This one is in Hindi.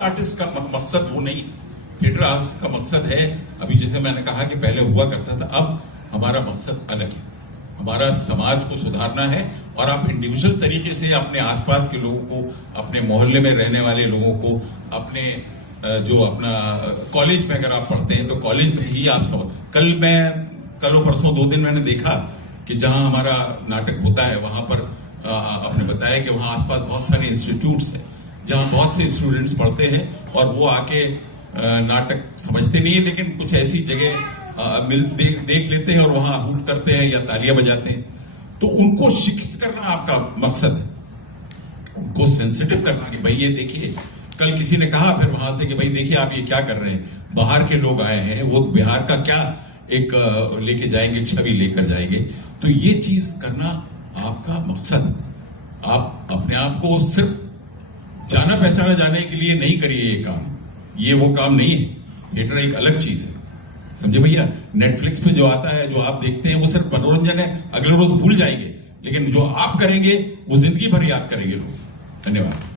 आर्टिस्ट का मकसद वो नहीं, थिएटर आर्टिस्ट का मकसद है, अभी जैसे मैंने कहा कि पहले हुआ करता था, अब हमारा मकसद अलग है। हमारा समाज को सुधारना है और आप इंडिविजुअल तरीके से अपने आसपास के लोगों को, अपने मोहल्ले में रहने वाले लोगों को, अपने जो अपना कॉलेज में अगर आप पढ़ते हैं तो कॉलेज में ही आप सब कल और परसों 2 दिन मैंने देखा कि जहां हमारा नाटक होता है वहां पर आपने बताया कि वहां आसपास बहुत सारे इंस्टीट्यूट्स हैं जहां बहुत से स्टूडेंट्स पढ़ते हैं और वो आके नाटक समझते नहीं है, लेकिन कुछ ऐसी जगह देख लेते हैं और वहां हूट करते हैं या तालियां बजाते हैं। तो उनको शिक्षित करना आपका मकसद है, उनको सेंसिटिव करना कि भाई ये देखिए, कल किसी ने कहा फिर वहां से कि भाई देखिए आप ये क्या कर रहे हैं, बाहर के लोग आए हैं, वो बिहार का क्या एक लेके जाएंगे, छवि लेकर जाएंगे। तो ये चीज करना आपका मकसद, आप अपने आप को सिर्फ जाना पहचाना जाने के लिए नहीं करिए ये काम, ये वो काम नहीं है। थिएटर एक अलग चीज है, समझे भैया। नेटफ्लिक्स पे जो आता है, जो आप देखते हैं, वो सिर्फ मनोरंजन है, अगले रोज भूल जाएंगे, लेकिन जो आप करेंगे वो जिंदगी भर याद करेंगे लोग। धन्यवाद।